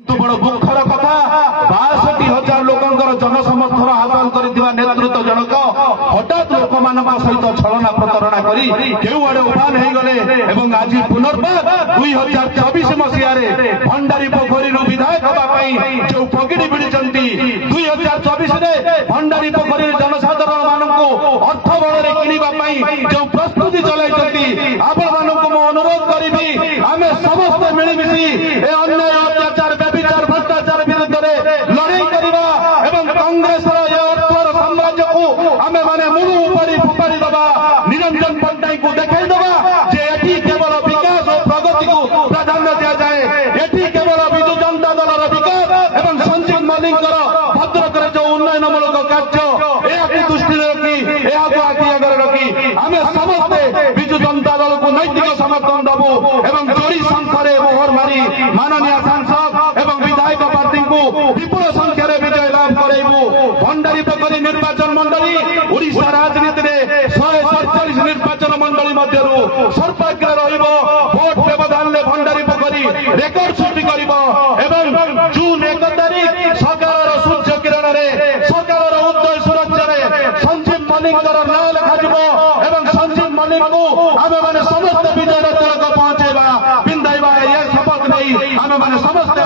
तो बड़ दुखर कथा 62,000 लोकंकर जनसमर्थन हासिल कर नेतृत्व जनक हठात लोक सहित छलना प्रतारणा करी केउ आड़े उफान हो गले एवं आज पुनर्बार 2024 मसीह भंडारी पोखरी विधायक होगापी जो पगिड़ी भिड़ी 2024 भंडारी पोखरी जनसाधारण मानू अर्थ बल कि जो प्रस्तुति चलाई आपण मानक मु अनुरोध करी आम समस्त मिलमिशी अन्याय अत्याचार व्यभिचार भ्रष्टाचार विरुद्ध लड़ाई करवा एवं कांग्रेस अर्थर साम्राज्य को आम मैंने मुड़ू उपाड़ी फुपाड़ी दबा निरंजन पट्टनायक को देखई दबा जे एठी केवल विकास और प्रगति को प्राधान्य दिया जाए एठी केवल विजु जनता दल विकास एवं संजीव मल्लिक भद्रक जो उन्नयनमूलक कार्य या दृष्टि रखी या आखि आगे रखी आम समस्ते विजु जनता दल को नैतिक समर्थन दबू एवं जोड़ी संख्यार मोहर मारी माननीय सांसद एवं विधायक प्रार्थी को विपुल संख्यार विजय लाभ करेबू भंडारी पोखरी निर्वाचन मंडली ओडिशा राजनीति में 147 निर्वाचन मंडली मध्य सर्वाग्रे भोट व्यवधान भंडारी पोखरी रेकर्ड सृष्टि कर जून 1 तारिख सरकार सूर्य किरण में सरकार उदय सुरक्षा संजीव मल्लिक नाँ लिखा संजीव मल्लिक को आम मैंने समस्त विजय तिलक पहुंचेगा पिंधाइबा शपथ नहीं आम मैंने समस्त